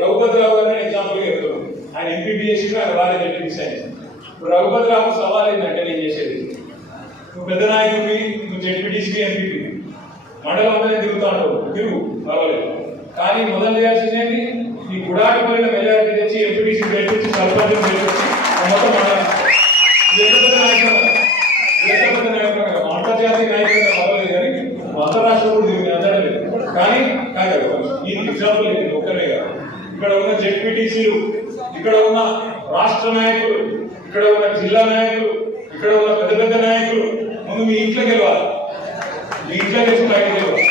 రఘుపతిరావు గారిని ఎగ్జాంపుల్ చెప్తున్నాను. ఆయన ఎంపీపీ చేసి ఆయన భార్య జడ్పీటీసీ అయింది. ఇప్పుడు రఘుపతిరావు సవాల్ ఏంటంటే నేను చేసేది, నువ్వు పెద్ద నాయకుడివి, నువ్వు జడ్పీటీసీ ఎంపీపీ మండలం అంతా తిరుగుతాడు, తిరుగు పర్వాలేదు. కానీ మొదలు చేయాల్సిందేంటి, ఈ గుడాటపల్లిన మెజారిటీ తెచ్చి ఎంపీటీసీ గెలిపించి సర్పంచ్ గెలిపించి మొత్తం మండలం అంతర్జాతీయ నాయకులుగా పర్వాలేదు కానీ అంతరాష్ట్ర కూడా తిరిగి అందడలేదు. కానీ కాదు ఈ ఎగ్జాంపుల్ ఒక్కనే కాదు, ఇక్కడ ఉన్న జెడ్పీటీసీలు, ఇక్కడ ఉన్న రాష్ట్ర నాయకులు, ఇక్కడ ఉన్న జిల్లా నాయకులు, ఇక్కడ ఉన్న పెద్ద పెద్ద నాయకులు ముందు మీ ఇంట్లో గెలవాలి. మీ ఇంట్లో గెలిచి బయటకు గెలవాలి.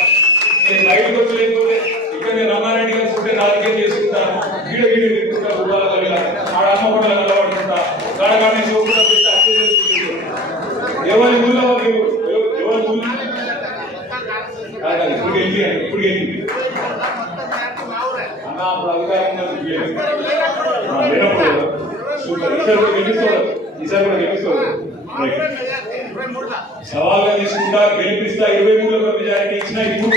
నేను బయటకు వచ్చి లేకపోతే ఇక్కడ నేను రంగారెడ్డి గారు ఉంటే రాజకీయం చేసుకుంటాను, గీడ గీడ తిరుగుకుంటా, గుడ్డాల కలిగి ఆడ అమ్మ కూడా నిలబడుకుంటా, గాడగాడిని చూపుకుంటా పెట్టి అచ్చే చేసుకుంటారు. ఎవరి ఊళ్ళో ఎవరి ఊళ్ళో ఇప్పుడు వెళ్ళి ఇప్పుడు వెళ్ళి అన్న అప్పుడు అధికారంగా లేనప్పుడు ఈసారి కూడా గెలిపిస్తారు, ఈసారి కూడా గెలిపిస్తారు. సవాల్గా తీసుకుంటా, గెలిపిస్తా, 23 మెజారిటీ ఇచ్చినా ఇప్పుడు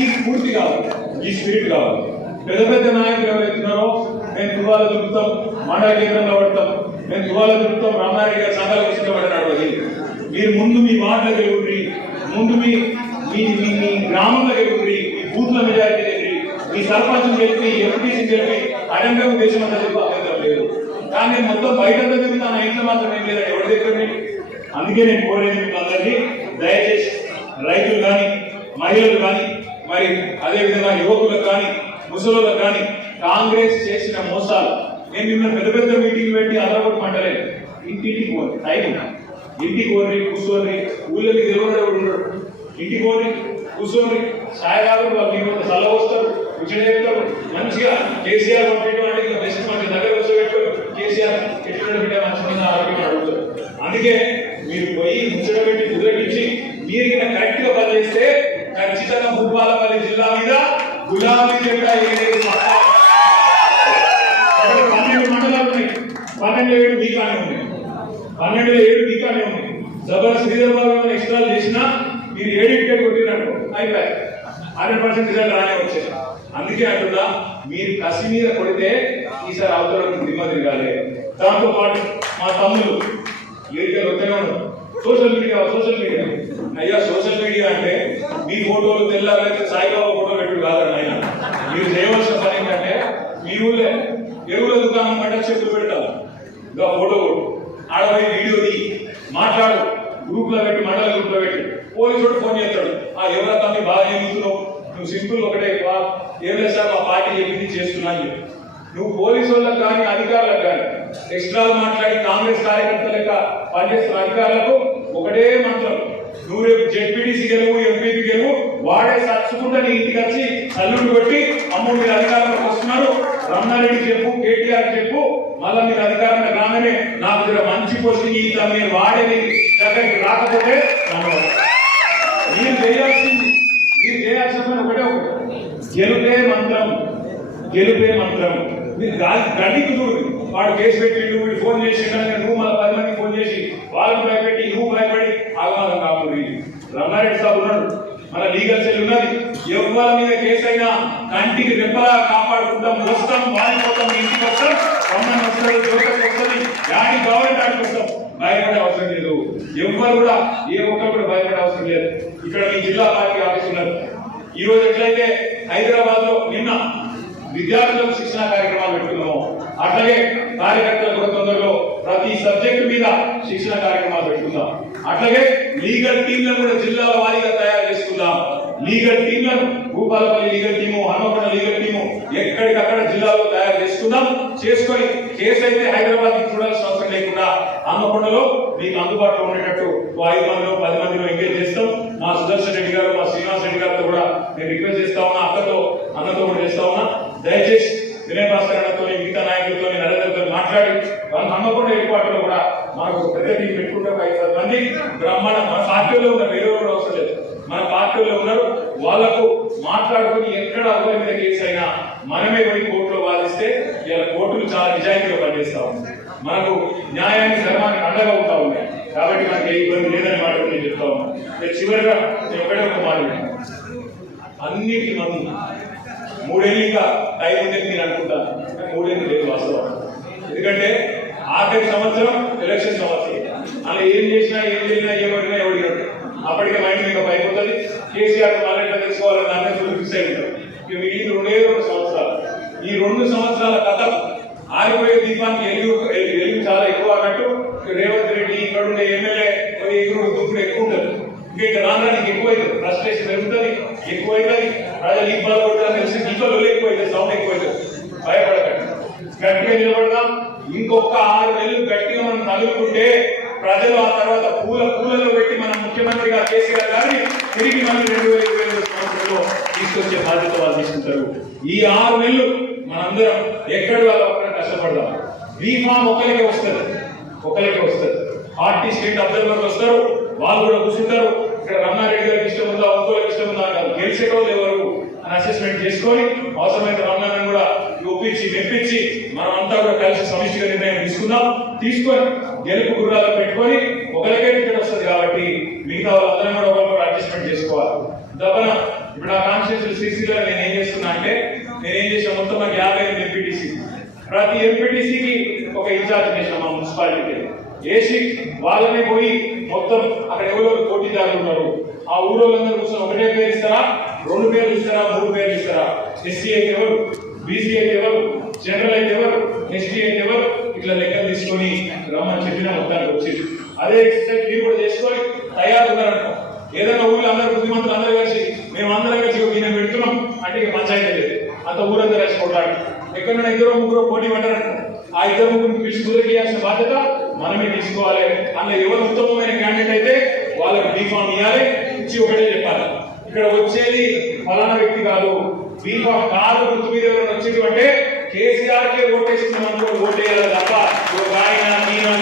ఈ స్ఫూర్తి కావాలి, ఈ స్పిరిట్ కావాలి. పెద్ద పెద్ద నాయకులు ఎవరైతున్నారో మేము తువాల దురుకుతాం, మండల కేంద్రంలో పడతాం, మేము తువాల దురుకుతాం, రామారెడ్డి గారి సంఘాలు తీసుకుపడ్డాడు. అది మీరు ముందు మీ మాటలు గెలుగురి, ముందు మీ గ్రామంలో గెలుగురి, మీ బూత్ల మెజారిటీ దగ్గర మీ సర్పంచ్ గెలిపి, ఎంపీసీ గెలిపి అడంగా ఉద్దేశం అంతా చెప్పి అభ్యంతరం లేదు. కానీ నేను మొత్తం బయట దగ్గర నా ఇంట్లో మాత్రం ఏం లేదండి ఎవరి దగ్గర. అందుకే నేను కోరేది మీకు అందరినీ, దయచేసి రైతులు కానీ, మహిళలు కానీ, మరి అదేవిధంగా యువకులకు కానీ, ముసలులకు కానీ కాంగ్రెస్ చేసిన మోసాలు, నేను మిమ్మల్ని పెద్ద పెద్ద మీటింగ్ పెట్టి అదరగొట్టు మంటలేదు. ఇంటింటికి పోండి, టైం ఇంటికి పోండి, కూర్చోండి, ఊళ్ళకి తెలియడం ఉండడు. ఇంటికి పోండి, కూర్చోండి, సాయగారు వాళ్ళు చల్ల వస్తారు, కూర్చొని చెప్తారు. మంచిగా కేసీఆర్ పంపించడం ఇంకా బెస్ట్, మంచి దగ్గర వచ్చి పెట్టుకోరు. కేసీఆర్ ఎట్లా పెట్టే మంచి ఆరోగ్యం అడుగుతారు. అందుకే మీరు పోయి ముచ్చట పెట్టి కుదిరగించి మీరు కరెక్ట్ గా పనిచేస్తే ఖచ్చితంగా భూపాలపల్లి జిల్లా మీద గులాబీ జెండా 12 మండలాలు ఉన్నాయి, 12 మీకానే ఉన్నాయి, 12 మీకానే ఉన్నాయి. జబర్ శ్రీధర్ బాబు ఎక్స్ట్రా చేసినా మీరు 7 కొట్టినట్టు అయిపోయాయి, 100% రిజల్ట్ రానే వచ్చాయి. అందుకే అంటున్నా, మీరు కసి మీద కొడితే ఈసారి అవతరం దిమ్మ తిరగాలి. దాంతో పాటు మా తమ్ముళ్ళు ఏరికలు వస్తూనే ఉన్నారు. సోషల్ మీడియా అయ్యా, సోషల్ మీడియా అంటే మీ ఫోటోలు తెల్లారైతే సాయిబాబా ఫోటో పెట్టు కాదండి. ఆయన మీరు చేయవలసిన పని ఏంటంటే, మీ ఊళ్ళో ఎరువుల దుకాణం అంటే చెట్లు పెడతారు, ఇంకా ఫోటో ఆడపోయి వీడియో తీ, మాట్లాడు, గ్రూప్ లో పెట్టి, మండల గ్రూప్ లో పెట్టి, పోలీసుడు ఫోన్ చేస్తాడు, ఎవరా తమ్మి బాగా చేస్తున్నావు, నువ్వు సింపుల్ ఒకటే ఏం లేదు సార్ మా పార్టీ చెప్పింది చేస్తున్నాను. నువ్వు పోలీసు వాళ్ళకు కానీ అధికారులకు కానీ ఎక్స్ట్రాలు మాట్లాడి కాంగ్రెస్ కార్యకర్తల లెక్క పనిచేస్తున్న అధికారులకు ఒకటే మంత్రం, నువ్వు రేపు జెడ్పీటీసీ గెలువు, ఎంపీపీ గెలువు, వాడే సచ్చుకుంటా నీ ఇంటికి వచ్చి సల్యూట్ కొట్టి అమ్ముడు మీరు అధికారంలోకి వస్తున్నారు, రమణారెడ్డి చెప్పు, కేటీఆర్ చెప్పు, మళ్ళా మీరు అధికారంలో రాగానే నాకు మంచి పోస్టింగ్ ఇద్దాం, మీరు వాడే దగ్గరికి రాకపోతే మీరు చేయాల్సింది, మీరు చేయాల్సిన పని ఒకటే గెలుపే మంత్రం, గెలుపే మంత్రం. మీరు గడికి చూడు, వాడు కేసు పెట్టిండు, వీడు ఫోన్ చేసి నువ్వు మళ్ళీ 10 మందికి ఫోన్ చేసి వాళ్ళకు భయపెట్టి నువ్వు భయపడి ఆగమాగం కాకూడదు. రమణారెడ్డి సాబ్ ఉన్నాడు, మన లీగల్ సెల్ ఉన్నది, ఎవరి మీద కేసు అయినా కంటికి రెప్పలా కాపాడుకుంటాం, వస్తాం, వాడిపోతాం, ఇంటికి వస్తాం, రమ్మని వస్తారు, జోకర్ వస్తుంది, యాడికి కావాలంటే ఆడికి వస్తాం. భయపడే అవసరం లేదు, ఎవరు కూడా ఏ ఒక్కరు కూడా భయపడే అవసరం లేదు. ఇక్కడ మీ జిల్లా పార్టీ ఆఫీస్ ఉన్నారు. ఈ రోజు ఎట్లయితే హైదరాబాద్ లో నిన్న విద్యార్థులకు శిక్షణ కార్యక్రమాలు పెట్టుకున్నాము, అట్లాగే కార్యకర్తలకు తొందరలో ప్రతి సబ్జెక్టు మీద శిక్షణ కార్యక్రమాలు పెట్టుకుందాం. అట్లాగే లీగల్ టీంలను కూడా జిల్లాల వారీగా తయారు చేసుకుందాం. లీగల్ టీంలను Bhupalpally legal team, Hanumakonda legal team ఎక్కడికక్కడ జిల్లాలో తయారు చేసుకుందాం. చేసుకొని కేసు అయితే హైదరాబాద్ చూడాల్సిన అవసరం లేకుండా హనుమకొండలో మీకు అందుబాటులో ఉండేటట్టు 5 మందిలో 10 మందిలో ఎంగేజ్ చేస్తాం. మా సుదర్శన్ రెడ్డి గారు, మా శ్రీనివాస్ రెడ్డి గారితో కూడా నేను రిక్వెస్ట్ చేస్తా ఉన్నా, అన్నతో కూడా చేస్తా ఉన్నా. దయచేసి వినయ్ భాస్కర్ అన్నతో, మిగతా నాయకులతో, నరేంద్రతో మాట్లాడి హనుమకొండ ఏర్పాటులో కూడా మనకు పెద్ద టీం పెట్టుకుంటే 5-10 మంది బ్రహ్మాండ, మన పార్టీలో ఉన్న వేరే కూడా అవసరం లేదు, మన పార్టీలో ఉన్నారు, వాళ్లకు మాట్లాడుకుని ఎక్కడ ఎవరి మీద కేసు అయినా మనమే పోయి కోర్టులో వాదిస్తే ఇలా కోర్టులు చాలా నిజాయితీగా పనిచేస్తా ఉన్నాయి, మనకు న్యాయాన్ని ధర్మాన్ని అండగా ఉంటా ఉన్నాయి. కాబట్టి నాకు ఏ ఇబ్బంది లేదని మాట నేను చెప్తా ఉన్నాను. చివరిగా నేను ఒకటే ఒక మాట అన్నిటి మంది 3 ఏళ్ళు ఇంకా టైం ఉండేది నేను అనుకుంటాను. 3 ఏళ్ళు లేదు వాస్తవం. ఎందుకంటే ఆఖరి సంవత్సరం ఎలక్షన్ సంవత్సరం, అలా ఏం చేసినా ఏం చేసినా ఎవరినా ఎవడినాడు అప్పటికే మైండ్ మీకు అయిపోతుంది. కేసీఆర్ మళ్ళీ తెలుసుకోవాలని దాని ఫిక్స్ అయి ఉంటారు. ఇక మిగిలిన 2 సంవత్సరాలు. ఈ 2 సంవత్సరాల కథ ఆరిపోయే దీపానికి ఎలుగు చాలా ఎక్కువ అన్నట్టు రేవంత్ రెడ్డి ఇక్కడ ఉండే ఎమ్మెల్యే ఎగురు దుప్పుడు ఎక్కువ ఉంటుంది. ఇంకా రానికి ఎక్కువైతుంది, ఫ్రస్ట్రేషన్ పెరుగుతుంది, ఎక్కువైతుంది, ప్రజలు ఇబ్బంది పడుతుంది, తెలిసి ఇబ్బందులు ఎక్కువైతుంది, సౌండ్ ఎక్కువైతుంది. భయపడకండి, గట్టిగా నిలబడదాం. ఇంకొక 6 నెలలు గట్టిగా మనం తగులుకుంటే ప్రజలు ఆ తర్వాత పూలలో పెట్టి మన ముఖ్యమంత్రిగా కేసీఆర్ గారిని తిరిగి మనం 2020 సంవత్సరంలో తీసుకొచ్చే బాధ్యత వాళ్ళు తీసుకుంటారు. ఈ 6 నెలలు మనందరం ఎక్కడ వాళ్ళు కష్టపడదాం. బీఫామ్ ఒకరికే వస్తుంది. పార్టీ స్టేట్ అబ్జర్వర్లు వస్తారు, వాళ్ళు కూడా కూర్చుంటారు. ఇక్కడ రమణారెడ్డి గారికి ఇష్టం ఉందా, ఒక్కోరికి ఇష్టం ఉందా కాదు, గెలిచేటోళ్ళు ఎవరు అని అసెస్మెంట్ చేసుకొని అవసరమైతే రమణాన్ని కూడా ఒప్పించి మెప్పించి మనం అంతా కూడా కలిసి సమిష్టిగా నిర్ణయం తీసుకొని గెలుపు గుర్రాలు పెట్టుకొని ఒకరికే టికెట్ వస్తుంది కాబట్టి మిగతా వాళ్ళందరం కూడా ఒకరికొకరు అడ్జస్ట్మెంట్ చేసుకోవాలి. దబ్బన ఇప్పుడు నా కాన్స్టిట్యూన్సీ సిసిలో నేను ఏం చేస్తున్నా అంటే మొత్తం నాకు 58 ఎంపీటీసీ, ప్రతి ఎంపీటీసీకి ఒక ఇన్ఛార్జ్ చేసిన మా మున్సిపాలిటీకి వేసి వాళ్ళనే పోయి మొత్తం అక్కడ ఎవరెవరు పోటీదారులు ఉన్నారు ఆ ఊళ్ళందరూ కూర్చొని ఒకటే పేరు ఇస్తారా, 2 పేర్లు ఇస్తారా, 3 పేర్లు ఇస్తారా, ఎస్సీ అయితే ఎవరు, బీసీ అయితే ఎవరు, జనరల్ అయితే ఎవరు, ఎస్టీ అయితే ఎవరు, ఇట్లా లెక్కలు తీసుకొని రమ్మని చెప్పిన మొత్తానికి వచ్చేది. అదే ఎక్సర్సైజ్ మీరు కూడా చేసుకొని తయారున్నారంట. ఏదైనా ఊళ్ళో అందరూ బుద్ధిమంతులు అందరూ కలిసి మేము అందరం కలిసి ఈయన పెడుతున్నాం అంటే ఇక పంచాయతీ లేదు, అంత ఊరంతా కలిసి కొట్లాడు. ఎక్కడైనా 2-3 పోటీ పడ్డారంట, ఆ 2-3 పిలిచి కుదిరియాల్సిన బాధ్యత మనమే తీసుకోవాలి. అందులో ఎవరు ఉత్తమమైన క్యాండిడేట్ అయితే వాళ్ళకి బీఫామ్ ఇవ్వాలి, ఇచ్చి ఒకటే చెప్పాలి. ఇక్కడ వచ్చేది ఫలానా వ్యక్తి కాదు, బీఫామ్ కాదు గుర్తు మీద ఎవరైనా వచ్చేది అంటే కేసీఆర్ కే ఓటేస్తున్నాం అనుకో, ఓటేయాలి తప్ప ఆయన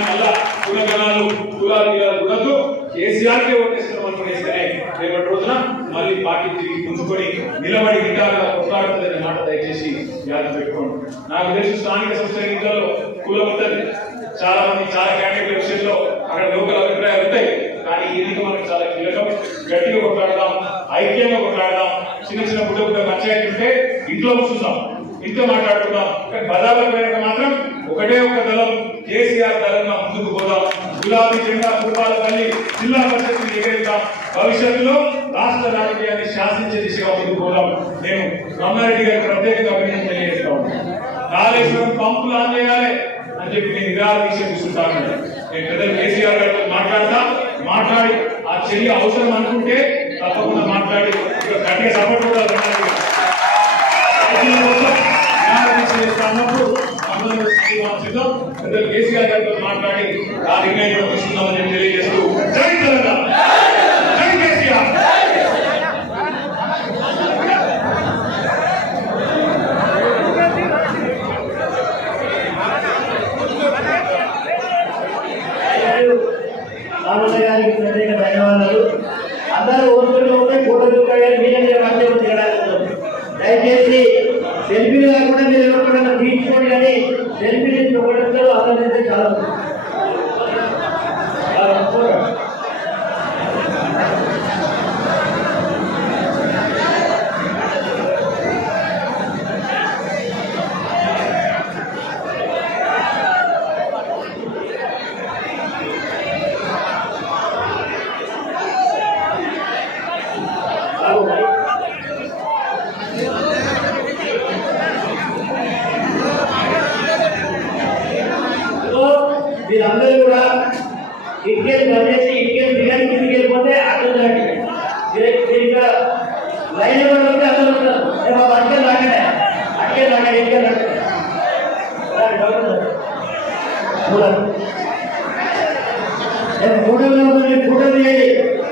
మళ్ళా కులగణాలు కులాలు ఉండదు. కేసీఆర్ కే ఓటేస్తున్నాం అనుకునేస్తేనే రేపటి రోజున మళ్ళీ పార్టీ తిరిగి పుంజుకొని నిలబడి గిటారుగా కొట్లాడుతుందనే మాట దయచేసి యాద పెట్టుకోండి. నాకు తెలిసి స్థానిక సంస్థల ఎన్నికల్లో కులం ఉంటుంది, చాలా మంది చాలా క్యాండిడేట్ల విషయంలో అక్కడ లోకల్ అభిప్రాయాలు ఉంటాయి. కానీ ఈ ఎన్నిక మనకు చాలా కీలకం. గట్టిగా కొట్లాడదాం, ఐక్యంగా కొట్లాడదాం. చిన్న బుడ్డ పంచాయతీ ఉంటే ఇంట్లో కూర్చుందాం, ఇంట్లో మాట్లాడుకుందాం. కానీ బదాల పేరుక మాత్రం ఒకటే ఒక దళం, కేసీఆర్ దళంగా ముందుకు పోదాం. గులాబీ జెండా పురపాలపల్లి జిల్లా పరిషత్ ఎగరేద్దాం. భవిష్యత్తులో రాష్ట్ర రాజకీయాన్ని శాసించే దిశగా ముందుకు పోదాం. నేను రమణారెడ్డి గారికి ప్రత్యేకంగా అభినందన తెలియజేస్తా ఉన్నాను. కాళేశ్వరం పంపులు ఆన్ చేయాలి అని చెప్పి నేను నిరాహార దీక్ష కూర్చుంటాను. నేను పెద్దలు కేసీఆర్ గారితో మాట్లాడి ఆ చర్య అవసరం అనుకుంటే తప్పకుండా మాట్లాడి గట్టిగా సపోర్ట్ కూడా అన్నప్పుడు పెద్దలు కేసీఆర్ గారితో మాట్లాడి ఆ నిర్ణయం తీసుకుందామని చెప్పి తెలియజేస్తూ జై తెలంగాణ, జై కేసీఆర్. గారికి ప్రత్యేక ధన్యవాదాలు. అందరూ ఓటుకుంటూ ఉంటే ఫోటో దయచేసి సెల్ఫీలు కాకుండా మీరు ఎవరికైనా తీసుకోండి, కానీ సెల్ఫీలు చూడడంతో అందరికీ చాలా మీరందరూ కూడా ఇటుకెళ్ళి పనిచేసి ఇటుకెళ్ళి బిర్యానీ కిందికి వెళ్ళిపోతే అర్థం దాటి ఇంకా లైన్ ఉంటే అర్థం ఉంటారు. అట్కే లాగానే ఇటుకెళ్ళి ఫోటో తీయండి,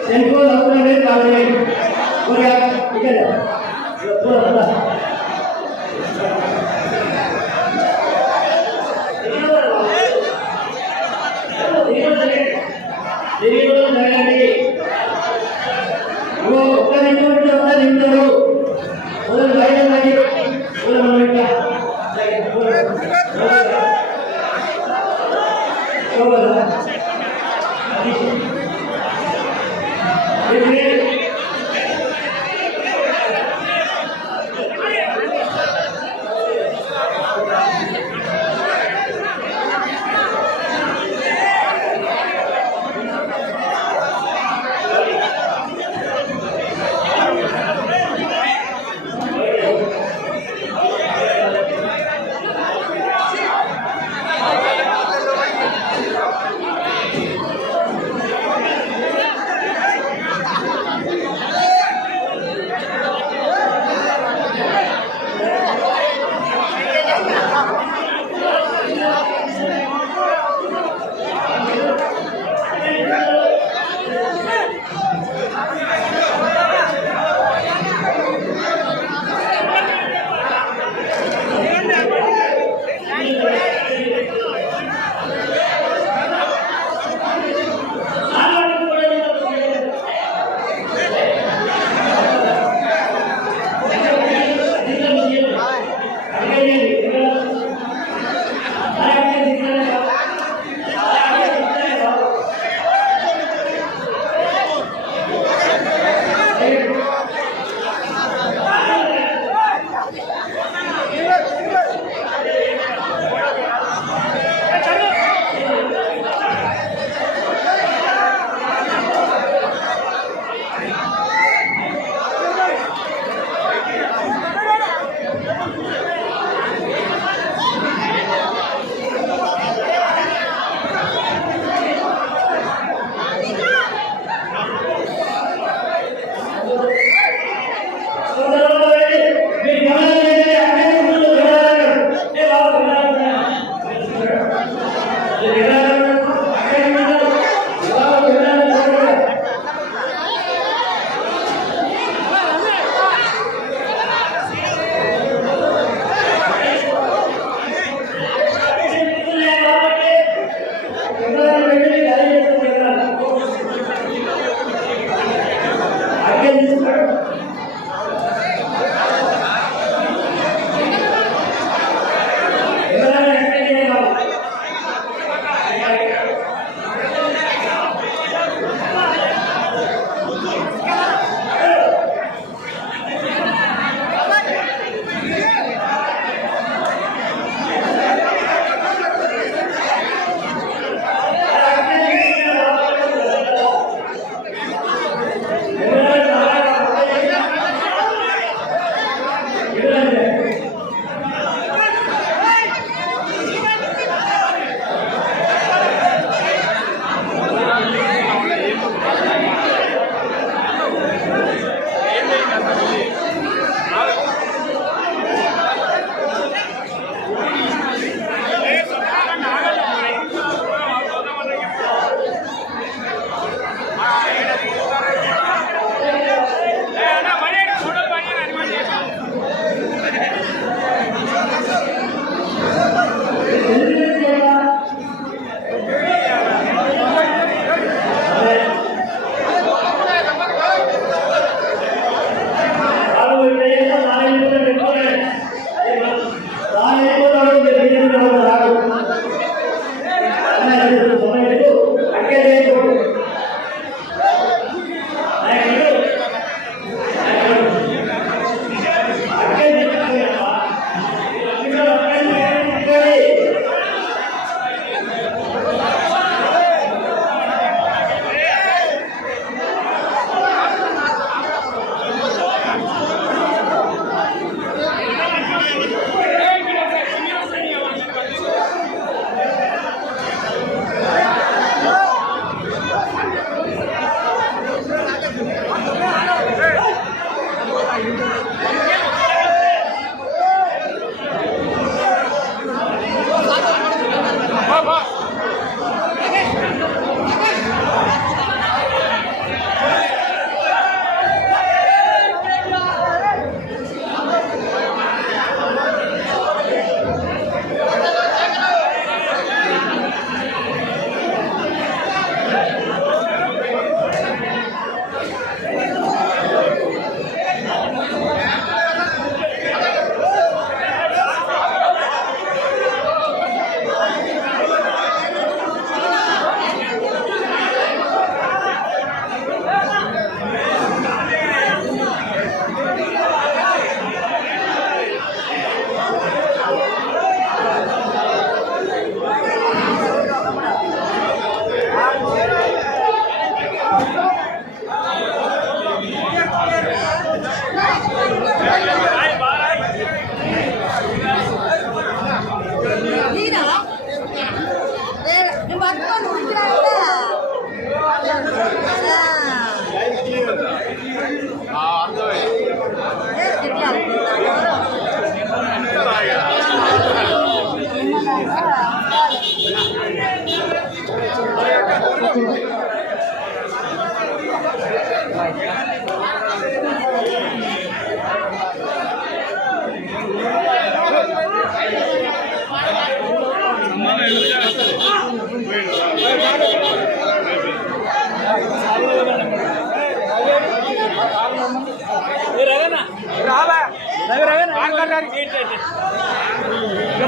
సెల్ ఫోన్ అవసరం లేదు, కాల్ చేయండి. ఒక్క నిమిషాలు మొదలు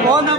బాగుందా